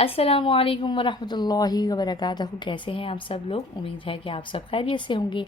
السلام علیکم ورحمۃ اللہ وبرکاتہ. کیسے ہیں آپ سب لوگ؟ امید ہے کہ آپ سب خیریت سے ہوں گے.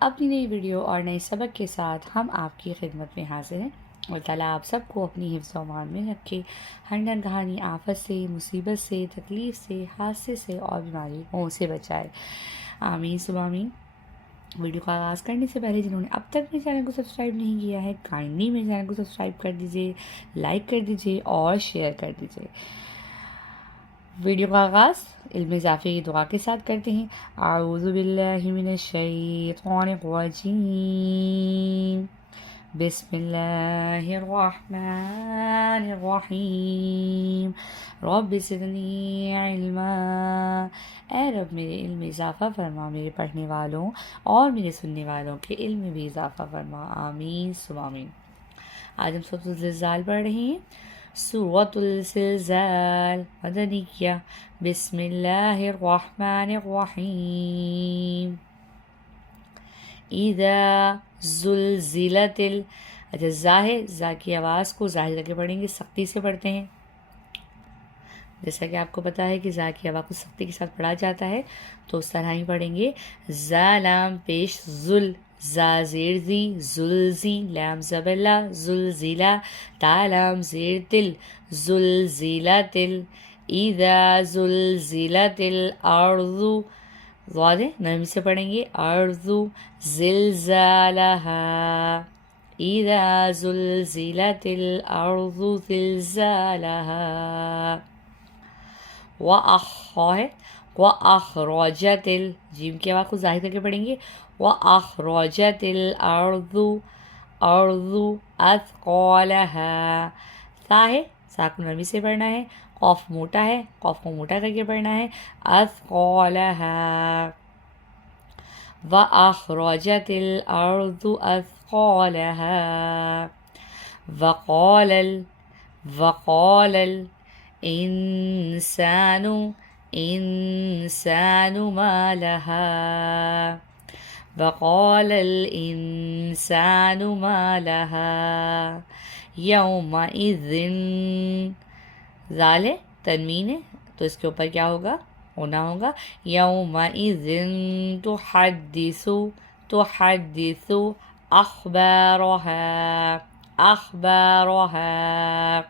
اپنی نئی ویڈیو اور نئے سبق کے ساتھ ہم آپ کی خدمت میں حاضر ہیں. اللہ تعالیٰ آپ سب کو اپنی حفظ و امان میں رکھے، ہر ناگہانی آفت سے، مصیبت سے، تکلیف سے، حادثے سے اور بیماریوں سے بچائے. آمین ثم آمین. ویڈیو کا آغاز کرنے سے پہلے جنہوں نے اب تک میرے چینل کو سبسکرائب نہیں کیا ہے، کائنڈلی میرے چینل کو سبسکرائب کر دیجیے، لائک کر دیجیے اور شیئر کر دیجیے. ویڈیو کا آغاز علم اضافے کی دعا کے ساتھ کرتے ہیں. اعوذ باللہ من الشیطان الرجیم، بسم اللہ الرحمن الرحیم، رب زدنی علما. اے رب میرے علم میں اضافہ فرما، میرے پڑھنے والوں اور میرے سننے والوں کے علم میں بھی اضافہ فرما. آمین ثم آمین. آج ہم سورۃ الزلزال پڑھ رہے ہیں. سورۃ الزلزال مدنیہ. بسم اللہ الرحمن الرحیم. اذا زلزلت اچھا زا ہے، زا کی آواز کو ظاہر کر کے پڑھیں گے، سختی سے پڑھتے ہیں. جیسا کہ آپ کو پتا ہے کہ زا کی آواز کو سختی کے ساتھ پڑھا جاتا ہے، تو اس طرح ہی پڑھیں گے. زا لام پیش زل، زا زیر زی، زلزی، لام زبر لا، زلزلہ، تا لام زیر تل، زلزلت ال. اذا زلزلت الارض، ضاد نرمی سے پڑھیں گے، ارض زلزالہا. اذا زلزلت الارض زلزالہا. ہے وَأَخْرَجَتِ جیم کی آواز کو ظاہر کر کے پڑھیں گے. وَأَخْرَجَتِ الْأَرْضُ أَرْضُ أَثْقَالَهَا. سا ہے، سا کو نرمی سے پڑھنا ہے، قاف موٹا ہے، قاف کو موٹا کر کے پڑھنا ہے. أَثْقَالَهَا. وَأَخْرَجَتِ الْأَرْضُ أَثْقَالَهَا. وَقَالَ إنسان ما لها. وقال الإنسان ما لها يومئذ. ذال ہے، تنوین ہے، تو اس کے اوپر کیا ہوگا؟ ہونا ہوگا. يومئذ تحدث أخبارها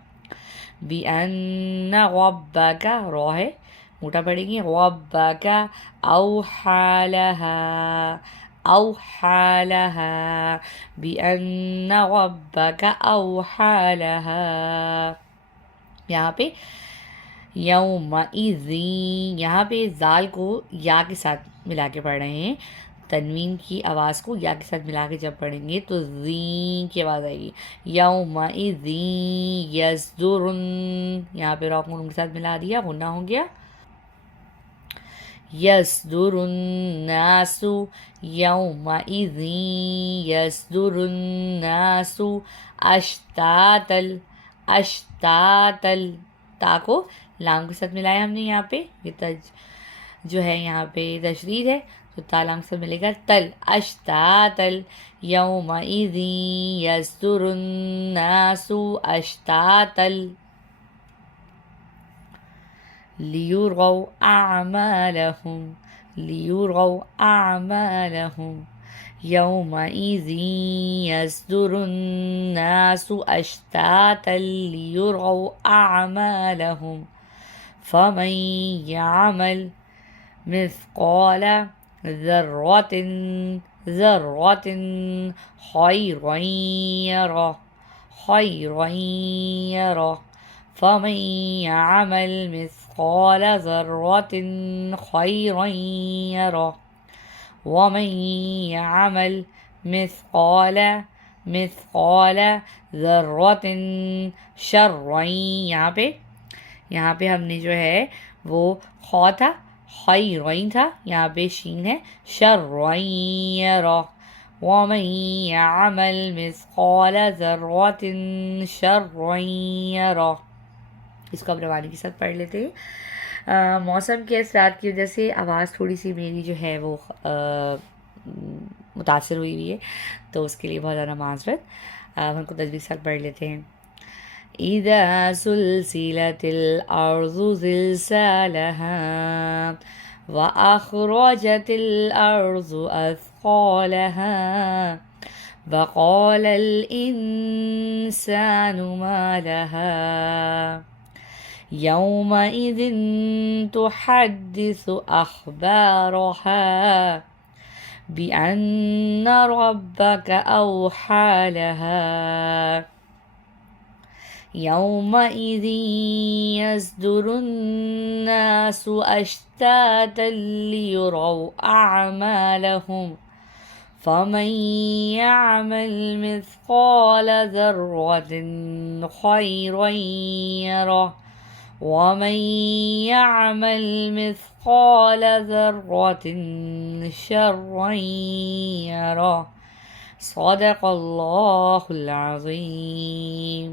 بأن ربك، را ہے موٹا پڑھیں گے، ربك أوحى لها بأن ربك أوحى لها. یہاں پہ یومئذ، یہاں پہ زال کو یا کے ساتھ ملا کے پڑھ رہے ہیں. تنوین کی آواز کو یا کے ساتھ ملا کے جب پڑھیں گے تو زین کی آواز آئے گی. یومئذ یصدر، یہاں پہ را کو نون کے ساتھ ملا دیا، غنہ ہو گیا. یصدر الناس یومئذ یصدر الناس اشتاتا. تا کو لام کے ساتھ ملایا ہم نے، یہاں پہ یہ جو ہے یہاں پہ تشدید ہے، تو تا لام سے ملے گا تل، اشتاتا. یومئذ یصدر الناس اشتاتا لیروا اعمالهم. یومئذ یصدر الناس اشتاتا لیروا اعمالهم. فمن يعمل مثقال ذرة خيرا يره. فمن يعمل مثقال ذرة خيرا يره. ومن يعمل مثقال ذرة شرا. یہاں پہ ہم نے جو ہے وہ خا تھا، خیرین تھا، یہاں پہ شین ہے، شرین یرہ. ومن يعمل مثقال ذرة شرا یرہ. اس کو اب روانی کے ساتھ پڑھ لیتے ہیں. موسم کے اثرات کی وجہ سے آواز تھوڑی سی میری جو ہے وہ متاثر ہوئی ہے، تو اس کے لیے بہت زیادہ معذرت. ہم کو تجویز کے ساتھ پڑھ لیتے ہیں. إذا سلسلت الأرض زلزالها وأخرجت الأرض أثقالها وقال الإنسان ما لها يومئذ تحدث أخبارها بأن ربك أوحى لها يومئذ يصدر الناس أشتاتا ليروا أعمالهم فمن يعمل مثقال ذرة خيرا يره ومن يعمل مثقال ذرة شرا يره صدق الله العظيم.